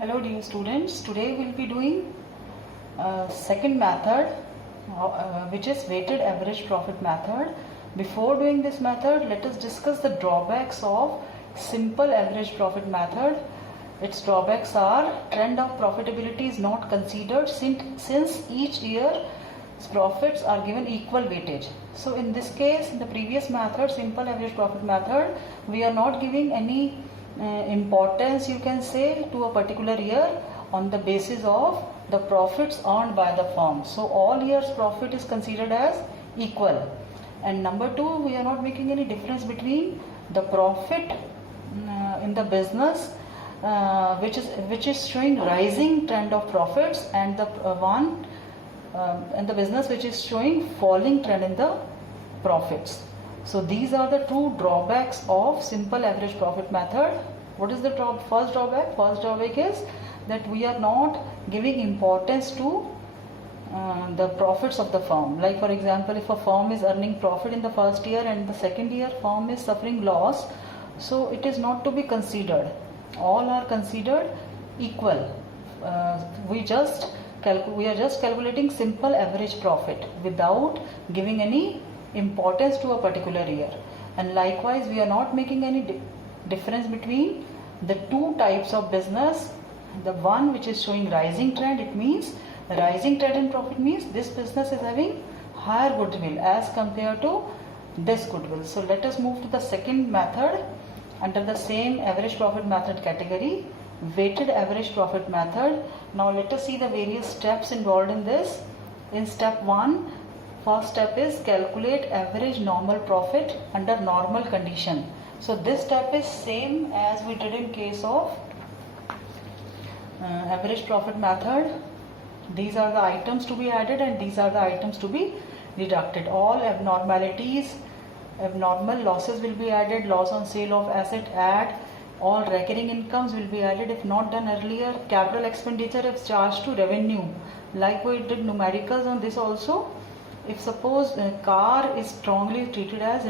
Hello dear students, today we will be doing second method which is weighted average profit method. Before doing this method, let us discuss the drawbacks of simple average profit method. Its drawbacks are trend of profitability is not considered since each year profits are given equal weightage. So in this case, in the previous method, simple average profit method, we are not giving any importance, you can say, to a particular year on the basis of the profits earned by the firm. So all years profit is considered as equal. And number two, we are not making any difference between the profit in the business which is showing rising trend of profits and the business which is showing falling trend in the profits. So these are the two drawbacks of simple average profit method. What is the first drawback? First drawback is that we are not giving importance to the profits of the firm. Like for example, if a firm is earning profit in the first year and the second year firm is suffering loss, so it is not to be considered. All are considered equal. We are just calculating simple average profit without giving any importance to a particular year. And likewise, we are not making any difference between the two types of business. The one which is showing rising trend, it means rising trend in profit means this business is having higher goodwill as compared to this goodwill. So let us move to the second method under the same average profit method category, weighted average profit method. Now let us see the various steps involved in this. In step 1, first step is calculate average normal profit under normal condition. So this step is same as we did in case of average profit method. These are the items to be added and these are the items to be deducted. All abnormalities, abnormal losses will be added, loss on sale of asset add, all recurring incomes will be added if not done earlier, capital expenditure is charged to revenue. Like we did numericals on this also. If suppose a car is strongly treated as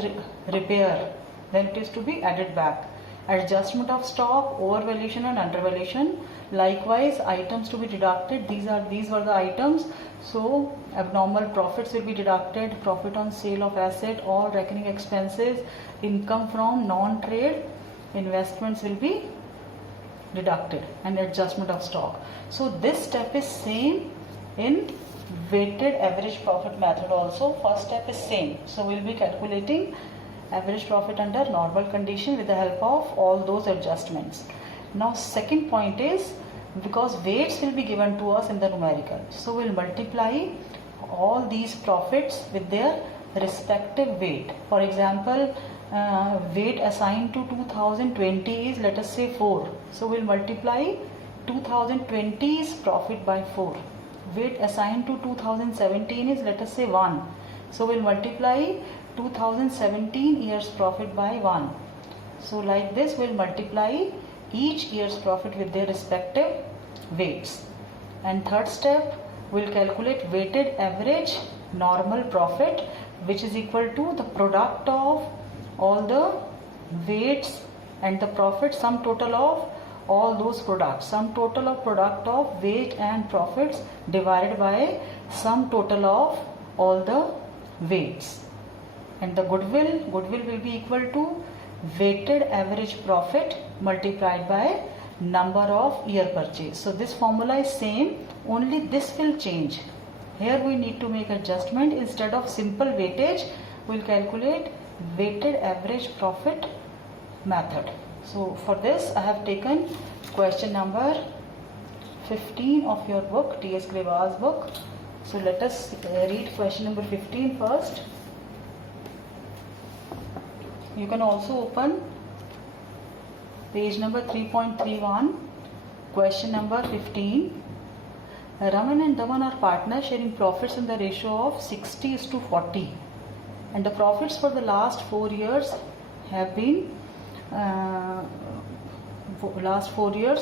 repair, then it is to be added back. Adjustment of stock, overvaluation and undervaluation. Likewise, items to be deducted. These were the items. So abnormal profits will be deducted, profit on sale of asset, all recurring expenses, income from non-trade investments will be deducted, and adjustment of stock. So this step is same in weighted average profit method also. First step is same. So we will be calculating average profit under normal condition with the help of all those adjustments. Now second point is, because weights will be given to us in the numerical, so we will multiply all these profits with their respective weight. For example, weight assigned to 2020 is, let us say, 4. So we will multiply 2020's profit by 4. Weight assigned to 2017 is, let us say, 1. So we will multiply 2017 year's profit by 1. So like this we will multiply each year's profit with their respective weights. And third step, we will calculate weighted average normal profit, which is equal to the product of all the weights and the profit, sum total of all those products, sum total of product of weight and profits divided by sum total of all the weights. And the goodwill will be equal to weighted average profit multiplied by number of year purchase. So this formula is same, only this will change. Here we need to make adjustment. Instead of simple weightage, we will calculate weighted average profit method. So for this I have taken question number 15 of your book, T.S. Greval's book. So let us read question number 15 first. You can also open page number 3.31, question number 15. Raman and Daman are partners sharing profits in the ratio of 60:40, and the profits for the last 4 years have been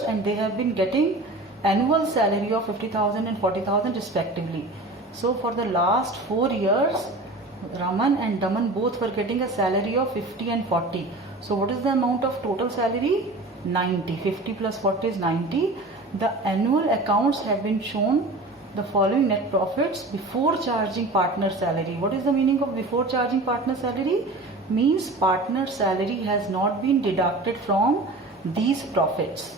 and they have been getting annual salary of 50,000 and 40,000 respectively. So for the last 4 years, Raman and Daman both were getting a salary of 50 and 40. So what is the amount of total salary? 90. 50 plus 40 is 90. the annual accounts have been shown the following net profits before charging partner salary. What is the meaning of before charging partner salary? Means partner salary has not been deducted from these profits.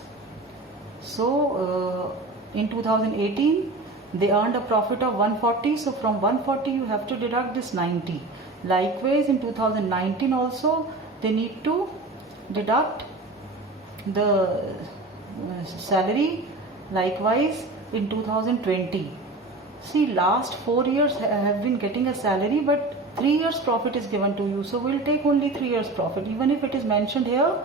So in 2018 they earned a profit of 140, so from 140 you have to deduct this 90. Likewise in 2019 also they need to deduct the salary. Likewise in 2020. See, last 4 years have been getting a salary, but 3 years profit is given to you, so we'll take only 3 years profit, even if it is mentioned here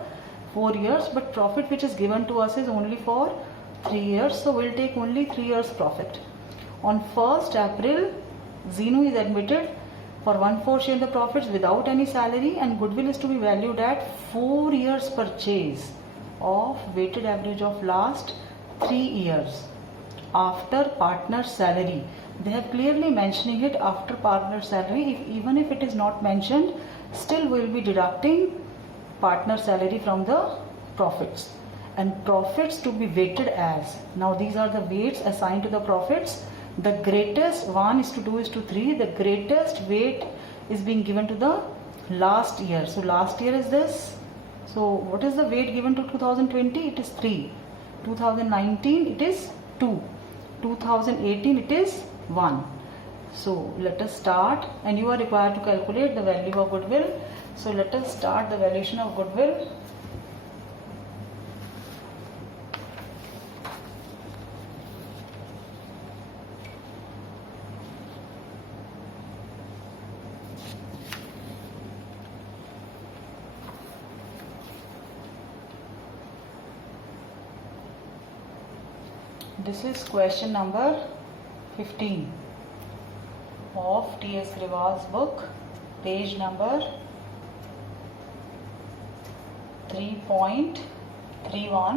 4 years, but profit which is given to us is only for 3 years, so we'll take only 3 years profit. On 1st April, Zenu is admitted for 1/4 share in the profits without any salary, and goodwill is to be valued at 4 years purchase of weighted average of last 3 years after partner's salary. They have clearly mentioning it after partner's salary. Even if it is not mentioned, still we will be deducting partner salary from the profits, and profits to be weighted as. Now these are the weights assigned to the profits. The greatest 1:2:3. The greatest weight is being given to the last year. So last year is this. So what is the weight given to 2020? It is 3. 2019 it is 2. 2018 it is 1. So let us start, and you are required to calculate the value of goodwill. So let us start the valuation of goodwill. This is question number 15 of T.S. Rival's book, page number 3.31.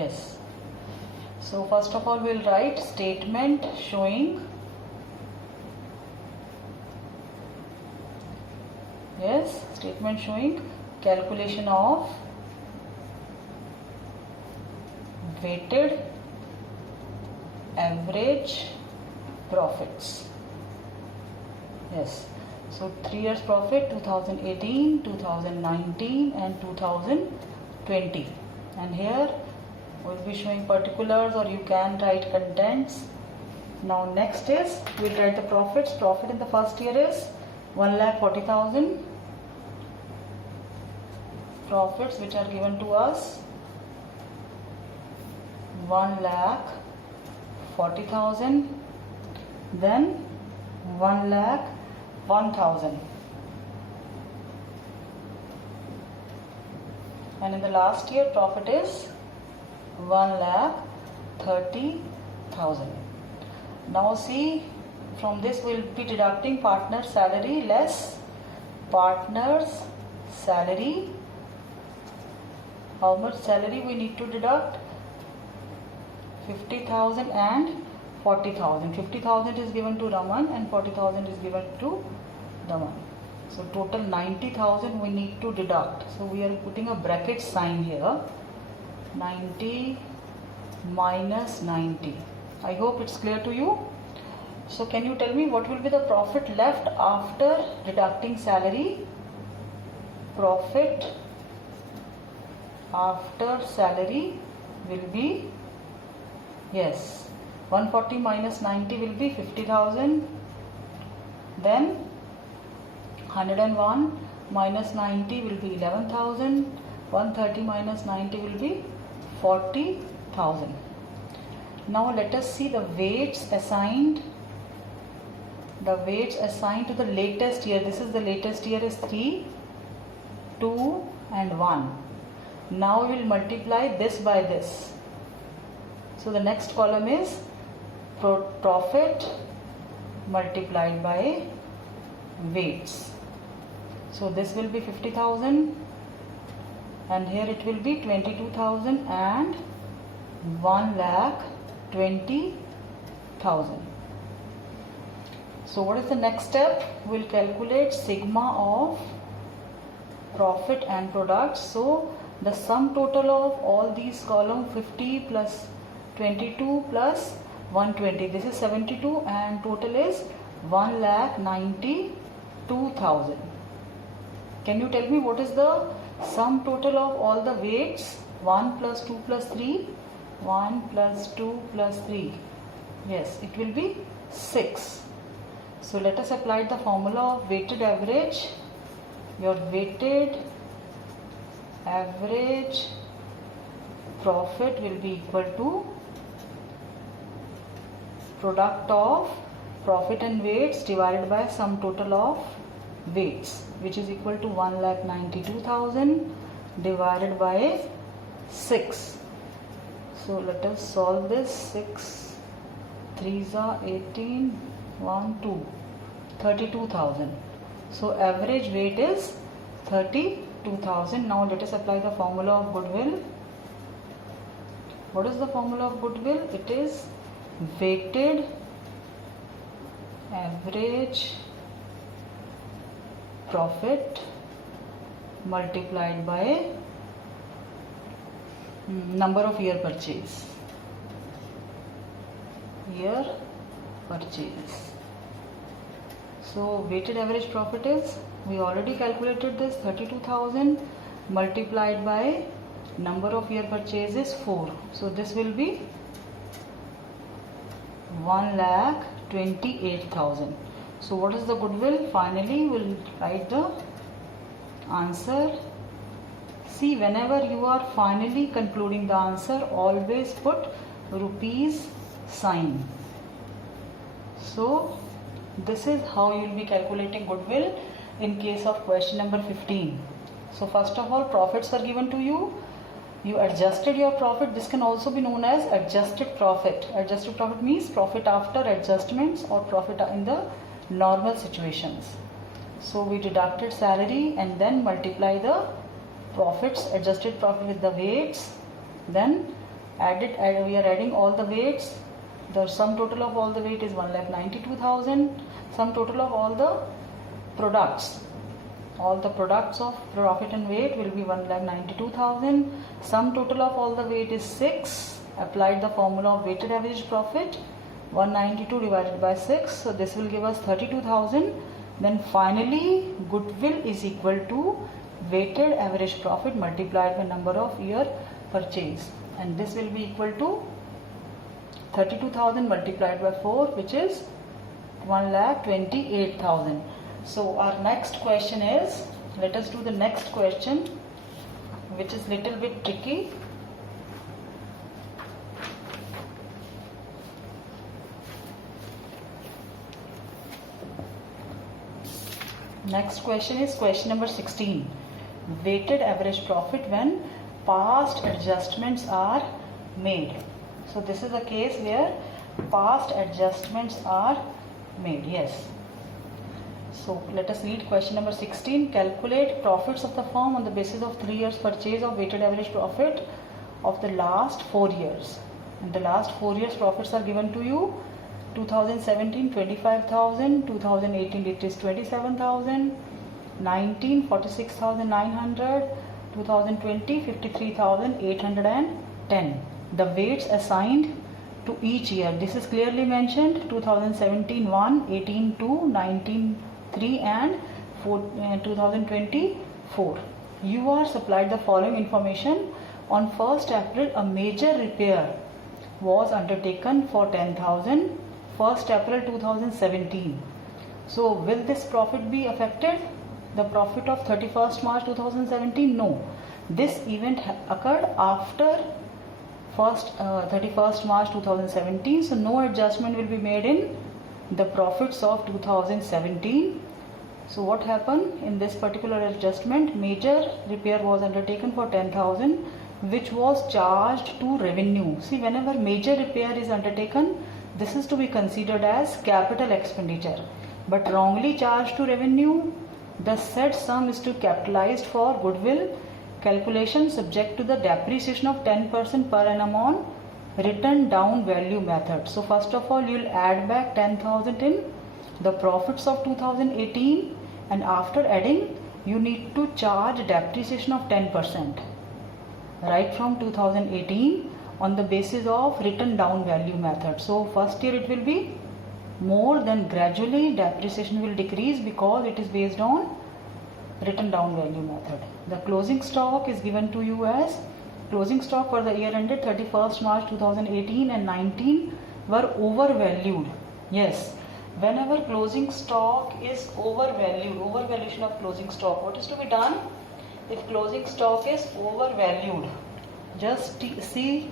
Yes. So first of all we'll write statement showing, yes, statement showing calculation of weighted average profits. Yes, so 3 years profit 2018, 2019 and 2020, and here we'll be showing particulars, or you can write contents. Now next is we'll write the profits. Profit in the first year is 1,40,000. Profits which are given to us 1,40,000, then 1,01,000, and in the last year profit is 1,30,000. Now see, from this we will be deducting partner's salary less partner's salary. How much salary we need to deduct? 50,000 and 40,000. 50,000 is given to Raman and 40,000 is given to Daman. So total 90,000 we need to deduct. So we are putting a bracket sign here. 90 minus 90. I hope it's clear to you. So can you tell me what will be the profit left after deducting salary? Profit after salary will be, yes, 140 minus 90 will be 50,000, then 101 minus 90 will be 11,000, 130 minus 90 will be 40,000. Now let us see the weights assigned. The weights assigned to the latest year. This is the latest year is 3, 2 and 1. Now we will multiply this by this. So the next column is profit multiplied by weights. So this will be 50,000 and here it will be 22,000 and 1,20,000. So what is the next step? We will calculate sigma of profit and products. So the sum total of all these column 50 plus 22 plus 120, this is 72, and total is 1,92,000. Can you tell me what is the sum total of all the weights? 1 plus 2 plus 3, 1 plus 2 plus 3, yes, it will be 6. So let us apply the formula of weighted average. Your weighted average profit will be equal to product of profit and weights divided by sum total of weights, which is equal to 1,92,000 divided by 6. So let us solve this. 6 3s are 18, 1 2, 32,000. So average weight is 32,000. Now let us apply the formula of goodwill. What is the formula of goodwill? It is weighted average profit multiplied by number of year purchase. Year purchase. So weighted average profit is, we already calculated this, 32,000 multiplied by number of year purchase is 4. So this will be 1,28,000. So what is the goodwill? Finally we'll write the answer. See, whenever you are finally concluding the answer, always put rupees sign. So this is how you will be calculating goodwill in case of question number 15. So first of all, profits are given to you. You adjusted your profit. This can also be known as adjusted profit. Adjusted profit means profit after adjustments or profit in the normal situations. So we deducted salary and then multiply the profits, adjusted profit with the weights. Then we are adding all the weights. The sum total of all the weight is 1,92,000. Sum total of all the products of profit and weight will be 1,92,000. Sum total of all the weight is 6. Applied the formula of weighted average profit, 192 divided by 6. So this will give us 32,000. Then finally goodwill is equal to weighted average profit multiplied by number of year purchase, and this will be equal to 32,000 multiplied by 4, which is 1,28,000. So our next question is, let us do the next question, which is little bit tricky. Next question is question number 16. Weighted average profit when past adjustments are made. So this is a case where past adjustments are made. Yes. So let us read question number 16. Calculate profits of the firm on the basis of 3 years purchase of weighted average profit of the last 4 years. And the last 4 years profits are given to you. 2017 25,000, 2018 it is 27,000, 19 46,900, 2020 53,810. The weights assigned to each year. This is clearly mentioned. 2017 1, 18 2, 19 3 and 2020 4. You are supplied the following information. On 1st April a major repair was undertaken for 10,000. 1st April 2017. So will this profit be affected? The profit of 31st March 2017? No. This event occurred after 31st March 2017. So no adjustment will be made in the profits of 2017. So what happened in this particular adjustment? Major repair was undertaken for 10,000, which was charged to revenue. See, whenever major repair is undertaken, this is to be considered as capital expenditure, but wrongly charged to revenue, the said sum is to capitalized for goodwill calculation subject to the depreciation of 10% per annum on written down value method. So first of all, you will add back 10,000 in the profits of 2018, and after adding you need to charge depreciation of 10% right from 2018 on the basis of written down value method. So first year it will be more, then gradually depreciation will decrease because it is based on written down value method. The closing stock is given to you as closing stock for the year ended 31st March 2018 and 19 were overvalued. Yes, whenever closing stock is overvalued, overvaluation of closing stock, what is to be done? If closing stock is overvalued, just see,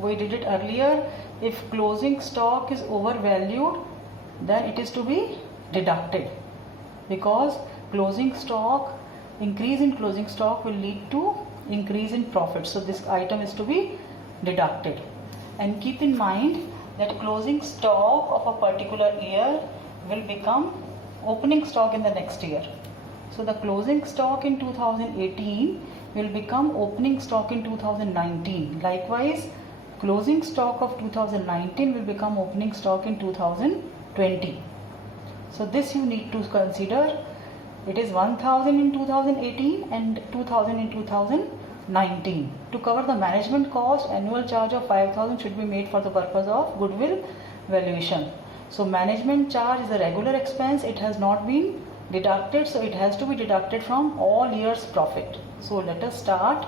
we did it earlier. If closing stock is overvalued, then it is to be deducted, because closing stock, increase in closing stock will lead to increase in profit. So this item is to be deducted. And keep in mind that closing stock of a particular year will become opening stock in the next year. So the closing stock in 2018 will become opening stock in 2019. Likewise, closing stock of 2019 will become opening stock in 2020. So this you need to consider. It is 1000 in 2018 and 2000 in 2019. To cover the management cost, annual charge of 5000 should be made for the purpose of goodwill valuation. So management charge is a regular expense. It has not been deducted, so it has to be deducted from all years' profit. So let us start,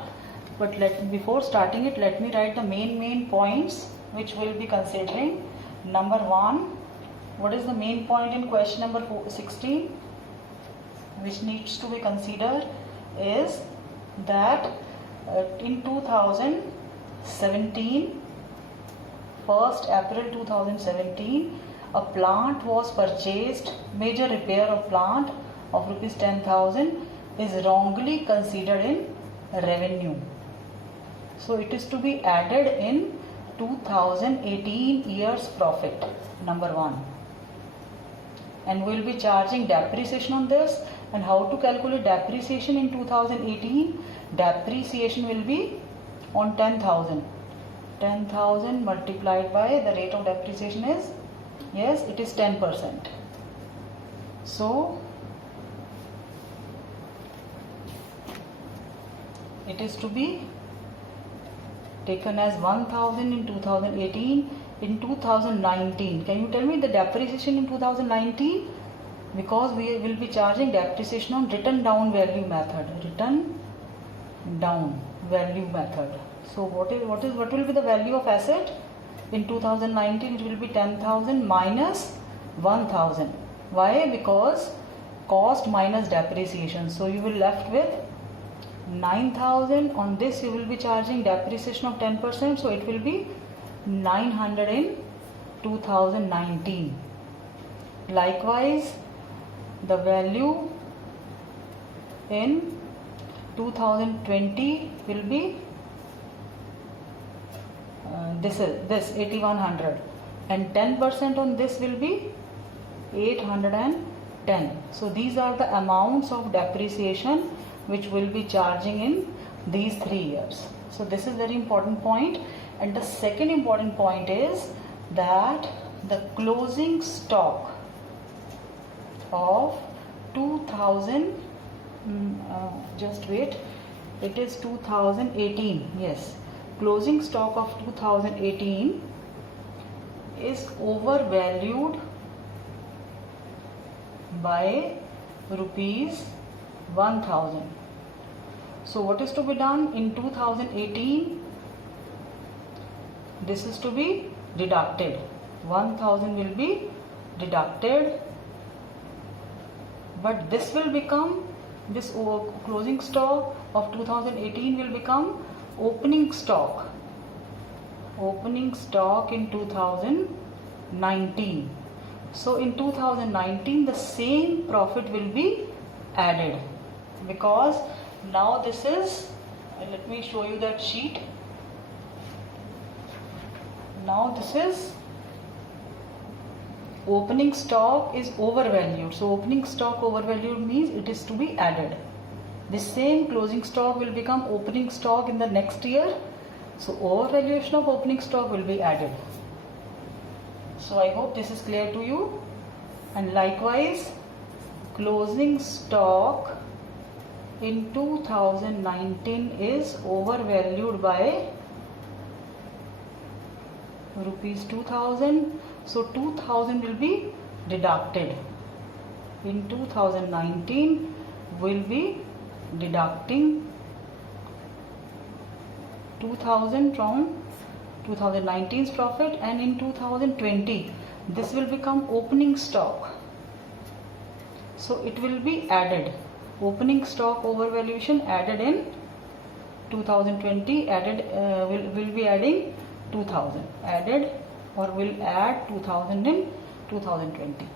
but before starting it, let me write the main points which we'll be considering. Number 1, what is the main point in question number 16 which needs to be considered is that in 2017, 1st April 2017, a plant was purchased, major repair of plant of rupees 10,000 is wrongly considered in revenue. So it is to be added in 2018 year's profit, number 1. And we will be charging depreciation on this. And how to calculate depreciation in 2018? Depreciation will be on 10,000. 10,000 multiplied by the rate of depreciation is, yes, it is 10%. So it is to be taken as 1000 in 2018. In 2019, can you tell me the depreciation in 2019? Because we will be charging depreciation on written down value method. Written down value method. So what will be the value of asset? In 2019 it will be 10,000 minus 1,000. Why? Because cost minus depreciation. So you will left with 9,000. On this you will be charging depreciation of 10%. So it will be 900 in 2019. Likewise, the value in 2020 will be this 8100, and 10% on this will be 810. So these are the amounts of depreciation which will be charging in these 3 years. So this is very important point. And the second important point is that the closing stock of 2000, just wait, it is 2018, yes, closing stock of 2018 is overvalued by rupees 1000. So what is to be done in 2018? This is to be deducted. 1000 will be deducted, but this will become, this closing stock of 2018 will become opening stock. Opening stock in 2019. So in 2019 the same profit will be added, because now this is, let me show you that sheet. Now this is opening stock is overvalued. So opening stock overvalued means it is to be added. The same closing stock will become opening stock in the next year. So overvaluation of opening stock will be added. So I hope this is clear to you. And likewise, closing stock in 2019 is overvalued by rupees 2000. So 2000 will be deducted. In 2019 will be deducting 2000 from 2019's profit, and in 2020 this will become opening stock. So it will be added. Opening stock overvaluation added in 2020, added will be adding 2000, added or will add 2000 in 2020.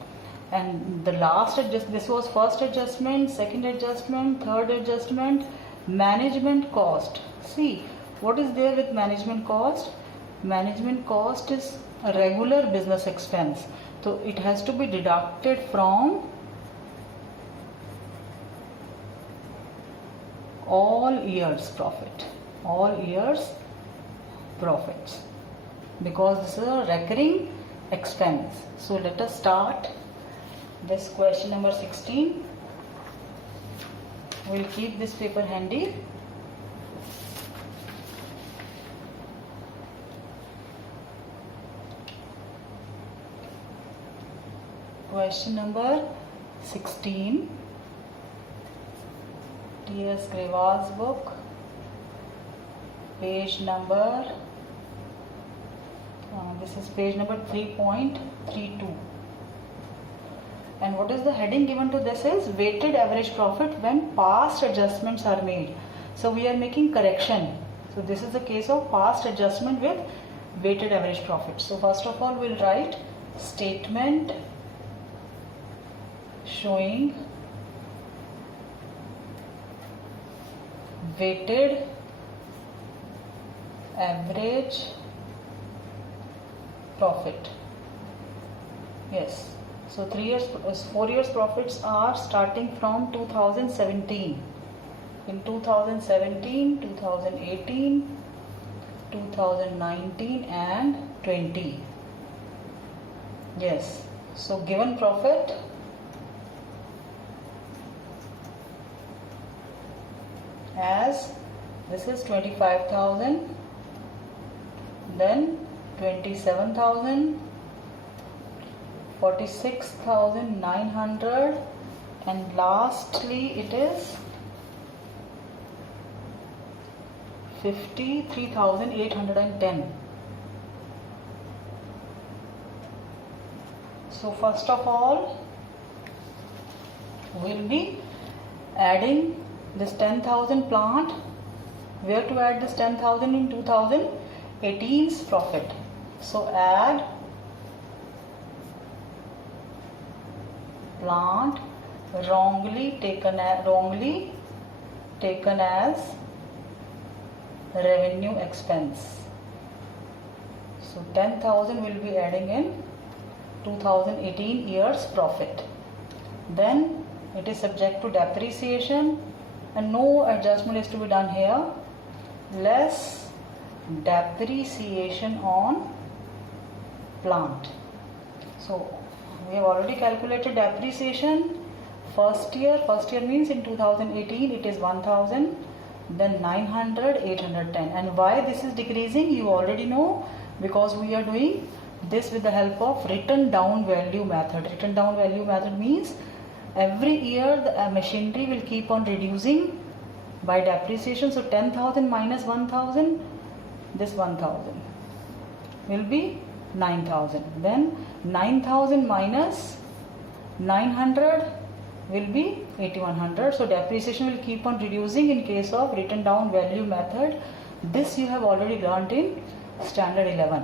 And the last this was first adjustment, second adjustment, third adjustment. Management cost. See what is there with management cost. Management cost is a regular business expense, so it has to be deducted from all years profit, all years profits, because this is a recurring expense. So let us start this question number 16. We'll keep this paper handy. Question number 16. T.S. Greva's book, page number, this is page number 3.32. And what is the heading given to this is weighted average profit when past adjustments are made. So we are making correction. So this is the case of past adjustment with weighted average profit. So first of all we'll write statement showing weighted average profit. Yes. So 4 years profits are starting from 2017. In 2017, 2018, 2019 and 20. Yes. So given profit as this is 25,000, then 27,000, 46,900, and lastly it is 53,810. So first of all we'll be adding this 10,000 plant. Where to add this 10,000? In 2018's profit. So add plant wrongly taken as revenue expense. So 10,000 will be adding in 2018 year's profit. Then it is subject to depreciation, and no adjustment is to be done here. Less depreciation on plant. So we have already calculated depreciation. First year means in 2018 it is 1000, then 900, 810. And why this is decreasing you already know, because we are doing this with the help of written down value method. Written down value method means every year the machinery will keep on reducing by depreciation. So 10,000 minus 1,000, this 1,000 will be 9,000. Then 9,000 minus 900 will be 8,100. So depreciation will keep on reducing in case of written down value method. This you have already learnt in standard 11.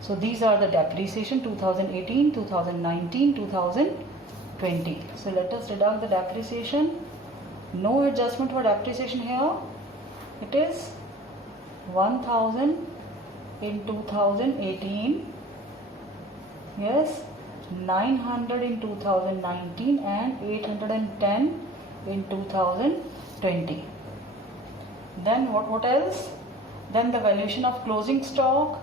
So these are the depreciation 2018, 2019, 2020. So let us deduct the depreciation. No adjustment for depreciation here. It is 1,000 in 2018. Yes. 900 in 2019 and 810 in 2020. Then what else? Then the valuation of closing stock,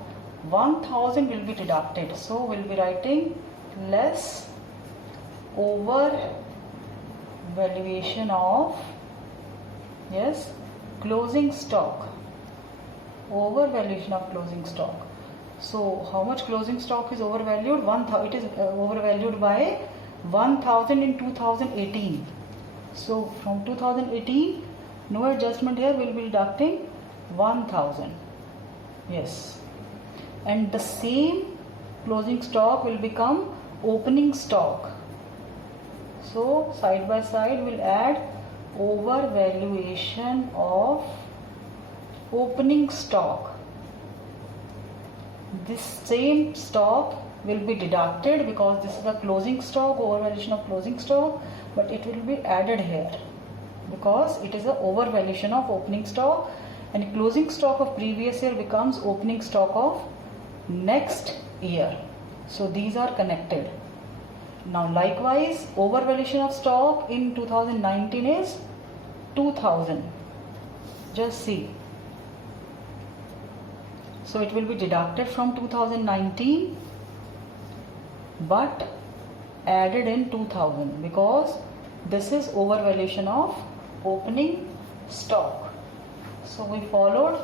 1,000 will be deducted. So we'll be writing less over valuation of, yes, closing stock, overvaluation of closing stock. So how much closing stock is overvalued? It is overvalued by 1000 in 2018. So from 2018, no adjustment here, will be deducting 1000. Yes, and the same closing stock will become opening stock. So side by side we'll add overvaluation of opening stock. This same stock will be deducted because this is the closing stock, overvaluation of closing stock, but it will be added here because it is a overvaluation of opening stock, and closing stock of previous year becomes opening stock of next year. So these are connected. Now likewise, overvaluation of stock in 2019 is 2000. Just see. So it will be deducted from 2019 but added in 2000 because this is overvaluation of opening stock. So we followed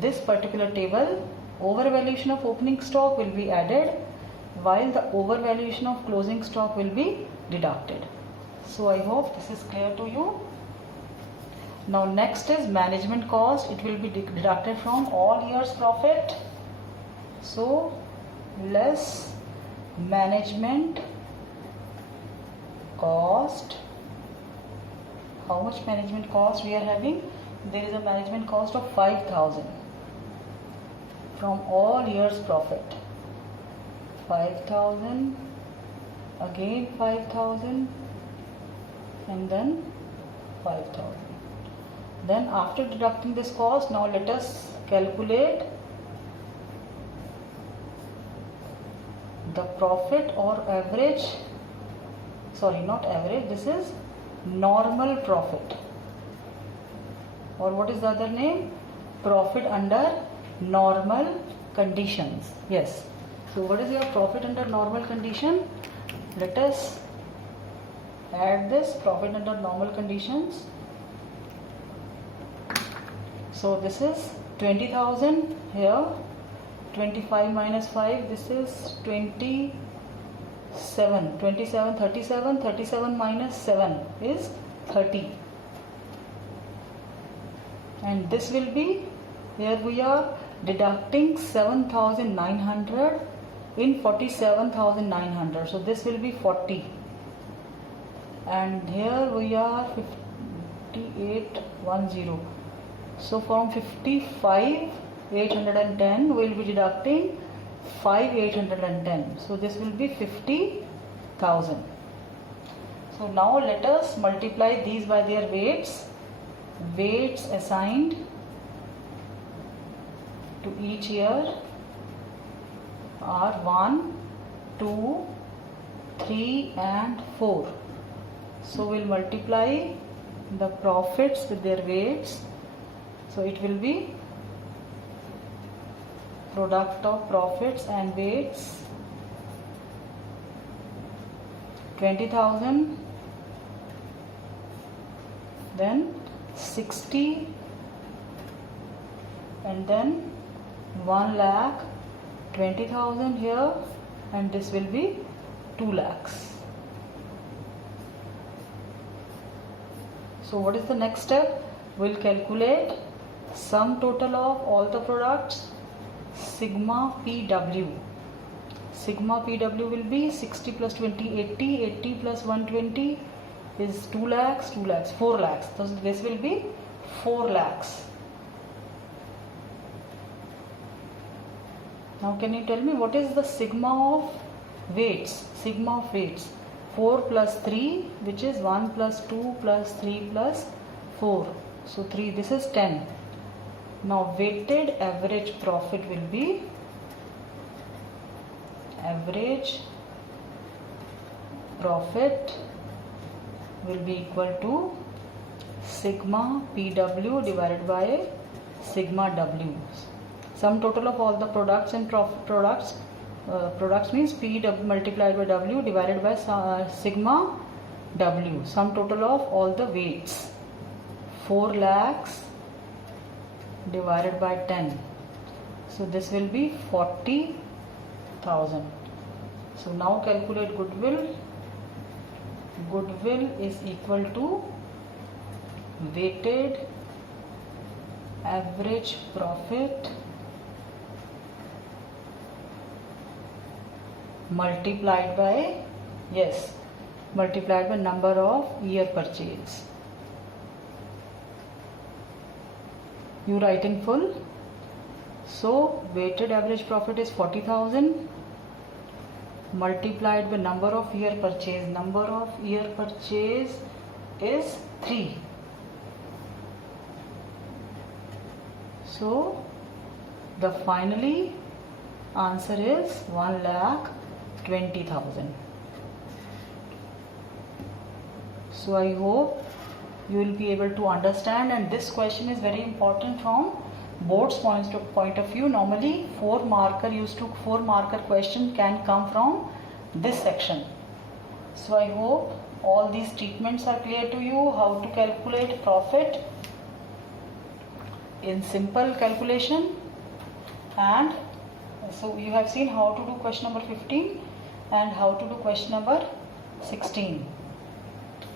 this particular table. Overvaluation of opening stock will be added while the overvaluation of closing stock will be deducted. So I hope this is clear to you. Now next is management cost. It will be deducted from all years profit. So less management cost. How much management cost we are having? There is a management cost of 5000 from all years profit. 5000, again 5000, and then 5000. Then after deducting this cost, now let us calculate the profit or average, sorry, not average, this is normal profit, or what is the other name? Profit under normal conditions. Yes. So what is your profit under normal condition? Let us add this profit under normal conditions. So this is 20,000 here, 25 minus 5, this is 27, 37 minus 7 is 30. And this will be, here we are deducting 7,900 in 47,900. So this will be 40. And here we are 5810. So from 55,810 we will be deducting 5,810. So this will be 50,000. So now let us multiply these by their weights. Weights assigned to each year are 1, 2, 3 and 4. So we'll multiply the profits with their weights. So it will be product of profits and weights 20,000, then 60, and then 1 lakh, 20,000 here, and this will be 2 lakhs. So what is the next step? We'll calculate sum total of all the products, sigma PW. Sigma PW will be 60 plus 20, 80, 80 plus 120 is 2 lakhs, 2 lakhs, 4 lakhs. So this will be 4 lakhs. Now can you tell me what is the sigma of weights? Sigma of weights. 4 plus 3, which is 1 plus 2 plus 3 plus 4. So 3, this is 10. Now weighted average profit will be average profit will be equal to sigma PW divided by sigma W. Sum total of all the products and products means PW multiplied by W divided by sigma W, sum total of all the weights, 4 lakhs divided by 10. So this will be 40,000. So now calculate goodwill. Goodwill is equal to weighted average profit multiplied by, yes, multiplied by number of year purchase. You write in full. So weighted average profit is 40,000 multiplied by number of year purchase. Number of year purchase is 3. So the finally answer is 1,20,000. So I hope you will be able to understand, and this question is very important from board's point of view. Normally 4 marker question can come from this section. So I hope all these treatments are clear to you, how to calculate profit in simple calculation. And so you have seen how to do question number 15 and how to do question number 16.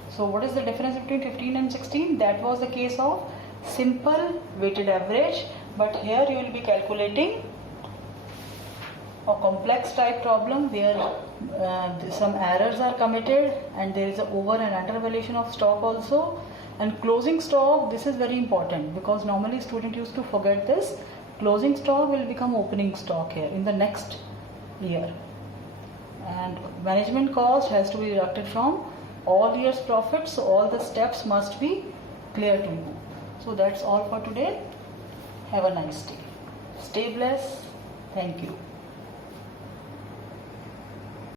So what is the difference between 15 and 16? That was the case of simple weighted average, but here you will be calculating a complex type problem where some errors are committed and there is a over and under valuation of stock also. And closing stock, this is very important because normally student used to forget this. Closing stock will become opening stock here in the next year. And management cost has to be deducted from all years profit, so all the steps must be clear to you. So that's all for today. Have a nice day. Stay blessed. Thank you.